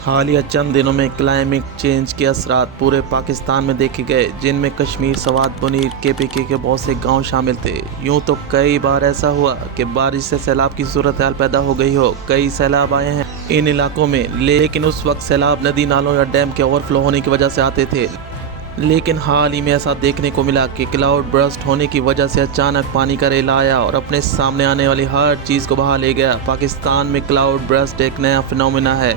हालिया चंद दिनों में क्लाइमेट चेंज के असरात पूरे पाकिस्तान में देखे गए, जिनमें कश्मीर, सवात, मुनीर, केपीके के बहुत से गांव शामिल थे। यूं तो कई बार ऐसा हुआ कि बारिश से सैलाब की सूरत हाल पैदा हो गई हो। कई सैलाब आए हैं इन इलाकों में, लेकिन उस वक्त सैलाब नदी, नालों या डैम के ओवरफ्लो होने की वजह से आते थे। लेकिन हाल ही में ऐसा देखने को मिला कि क्लाउड बर्स्ट होने की वजह से अचानक पानी का रेला आया और अपने सामने आने वाली हर चीज़ को बहा ले गया। पाकिस्तान में क्लाउड बर्स्ट एक नया फिनोमेना है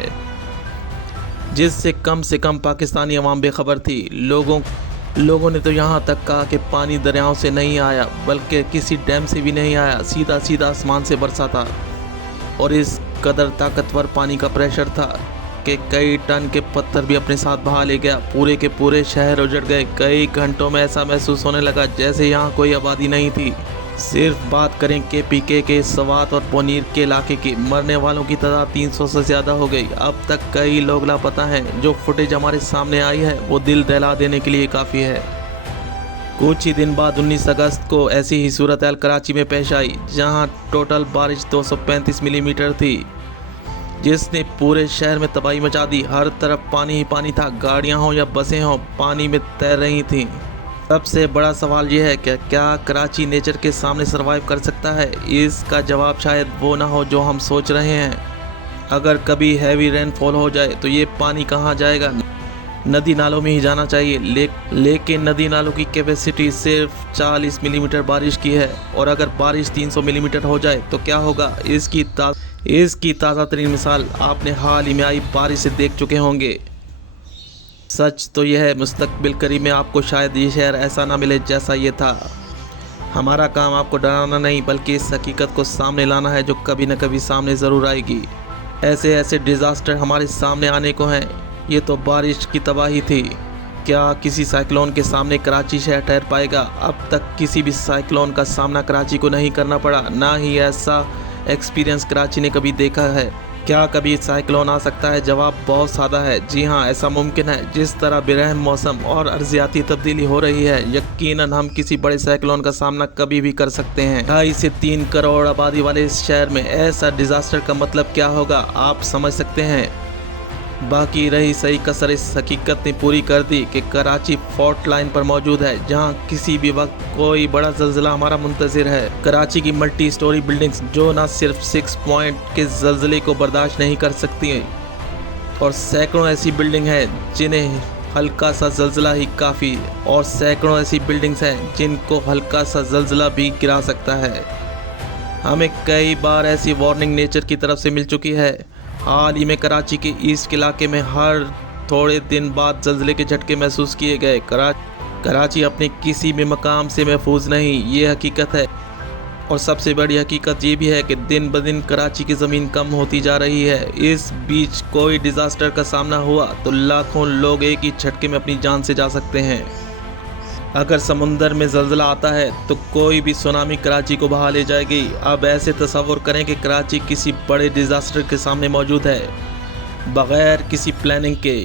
जिससे कम पाकिस्तानी अवाम बेखबर थी। लोगों ने तो यहाँ तक कहा कि पानी दरियाओं से नहीं आया, बल्कि किसी डैम से भी नहीं आया, सीधा सीधा आसमान से बरसा था। और इस कदर ताकतवर पानी का प्रेशर था कि कई टन के पत्थर भी अपने साथ बहा ले गया। पूरे के पूरे शहर उजड़ गए। कई घंटों में ऐसा महसूस होने लगा जैसे यहाँ कोई आबादी नहीं थी। सिर्फ बात करें केपीके के सवात और मुनीर के इलाके की, मरने वालों की तादाद 300 से ज़्यादा हो गई। अब तक कई लोग लापता हैं। जो फुटेज हमारे सामने आई है वो दिल दहला देने के लिए काफ़ी है। कुछ ही दिन बाद 19 अगस्त को ऐसी ही सूरत हाल कराची में पेश आई, जहां टोटल बारिश 235 मिलीमीटर थी, जिसने पूरे शहर में तबाही मचा दी। हर तरफ पानी ही पानी था। गाड़ियां हों या बसें हों, पानी में तैर रही थीं। सबसे बड़ा सवाल यह है कि क्या कराची नेचर के सामने सरवाइव कर सकता है? इसका जवाब शायद वो ना हो जो हम सोच रहे हैं। अगर कभी हैवी रेनफॉल हो जाए तो ये पानी कहाँ जाएगा? नदी नालों में ही जाना चाहिए। लेकिन नदी नालों की कैपेसिटी सिर्फ 40 मिलीमीटर बारिश की है, और अगर बारिश 300 मिलीमीटर हो जाए तो क्या होगा? इसकी ताज़ा तरीन मिसाल आपने हाल ही में आई बारिश से देख चुके होंगे। सच तो यह है, मुस्तकबिल करीब में आपको शायद ये शहर ऐसा ना मिले जैसा ये था। हमारा काम आपको डराना नहीं, बल्कि इस हकीकत को सामने लाना है जो कभी न कभी सामने ज़रूर आएगी। ऐसे ऐसे डिज़ास्टर हमारे सामने आने को हैं। ये तो बारिश की तबाही थी। क्या किसी साइक्लोन के सामने कराची शहर ठहर पाएगा? अब तक किसी भी साइक्लोन का सामना कराची को नहीं करना पड़ा, ना ही ऐसा एक्सपीरियंस कराची ने कभी देखा है। क्या कभी साइक्लोन आ सकता है? जवाब बहुत सादा है, जी हाँ, ऐसा मुमकिन है। जिस तरह बेरहम मौसम और अर्जियाती तब्दीली हो रही है, यकीनन हम किसी बड़े साइक्लोन का सामना कभी भी कर सकते हैं। 2.5 से 3 करोड़ आबादी वाले इस शहर में ऐसा डिजास्टर का मतलब क्या होगा, आप समझ सकते हैं। बाकी रही सही कसर इस हकीकत ने पूरी कर दी कि कराची फॉल्ट लाइन पर मौजूद है, जहां किसी भी वक्त कोई बड़ा ज़लज़ला हमारा मुंतज़िर है। कराची की मल्टी स्टोरी बिल्डिंग्स जो न सिर्फ 6 पॉइंट के ज़लज़ले को बर्दाश्त नहीं कर सकती हैं, और सैकड़ों ऐसी बिल्डिंग हैं जिन्हें हल्का सा ज़लज़ला ही काफ़ी, और सैकड़ों ऐसी बिल्डिंग्स हैं जिनको हल्का सा ज़लज़ला भी गिरा सकता है। हमें कई बार ऐसी वार्निंग नेचर की तरफ से मिल चुकी है। हाल ही में कराची के ईस्ट इलाके में हर थोड़े दिन बाद ज़लज़ले के झटके महसूस किए गए। कराची अपने किसी भी मकाम से महफूज नहीं, ये हकीकत है। और सबसे बड़ी हकीकत ये भी है कि दिन ब दिन कराची की ज़मीन कम होती जा रही है। इस बीच कोई डिज़ास्टर का सामना हुआ तो लाखों लोग एक ही झटके में अपनी जान से जा सकते हैं। अगर समुंदर में ज़लज़ला आता है तो कोई भी सुनामी कराची को बहा ले जाएगी। अब ऐसे तसव्वुर करें कि कराची किसी बड़े डिज़ास्टर के सामने मौजूद है, बग़ैर किसी प्लानिंग के।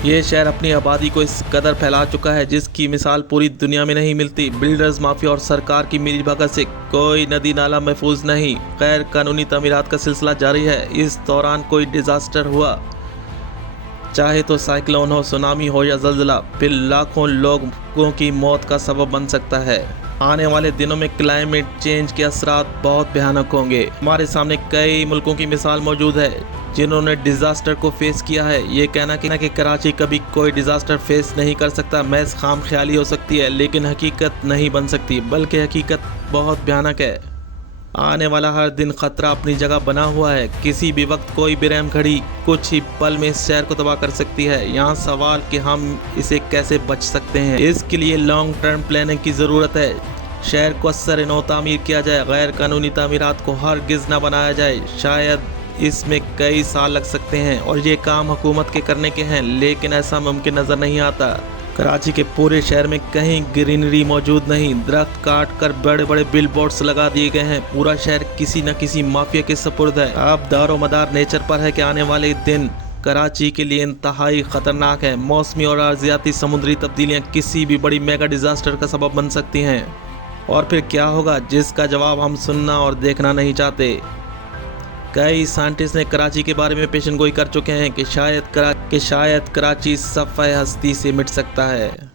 ये शहर अपनी आबादी को इस कदर फैला चुका है जिसकी मिसाल पूरी दुनिया में नहीं मिलती। बिल्डर्स, माफिया और सरकार की मिलीभगत से कोई नदी नाला महफूज नहीं। गैर कानूनी तमीरात का सिलसिला जारी है। इस दौरान कोई डिज़ास्टर हुआ, चाहे तो साइक्लोन हो, सुनामी हो या ज़लज़ला, फिर लाखों लोगों की मौत का सबब बन सकता है। आने वाले दिनों में क्लाइमेट चेंज के असरात बहुत भयानक होंगे। हमारे सामने कई मुल्कों की मिसाल मौजूद है जिन्होंने डिज़ास्टर को फेस किया है। ये कहना कि कराची कभी कोई डिज़ास्टर फेस नहीं कर सकता महज खाम ख्याली हो सकती है, लेकिन हकीकत नहीं बन सकती, बल्कि हकीकत बहुत भयानक है। आने वाला हर दिन खतरा अपनी जगह बना हुआ है। किसी भी वक्त कोई बेरहम घड़ी कुछ ही पल में इस शहर को तबाह कर सकती है। यहाँ सवाल कि हम इसे कैसे बच सकते हैं। इसके लिए लॉन्ग टर्म प्लानिंग की ज़रूरत है। शहर को असर नौ तामीर किया जाए, गैर कानूनी तामीरात को हरगिज़ न बनाया जाए। शायद इसमें कई साल लग सकते हैं और ये काम हुकूमत के करने के हैं, लेकिन ऐसा मुमकिन नज़र नहीं आता। कराची के पूरे शहर में कहीं ग्रीनरी मौजूद नहीं। दरख्त काट कर बड़े बड़े बिल बोर्ड्स लगा दिए गए हैं। पूरा शहर किसी न किसी माफिया के सपुर्द है। अब दारोमदार नेचर पर है कि आने वाले दिन कराची के लिए इंतहाई ख़तरनाक है। मौसमी और अर्जियाती समुद्री तब्दीलियाँ किसी भी बड़ी मेगा डिज़ास्टर का सबब बन सकती हैं। और फिर क्या होगा, जिसका जवाब हम सुनना और देखना नहीं चाहते। कई साइंटिस्ट ने कराची के बारे में पेशन गोई कर चुके हैं कि शायद कराची सफ़े हस्ती से मिट सकता है।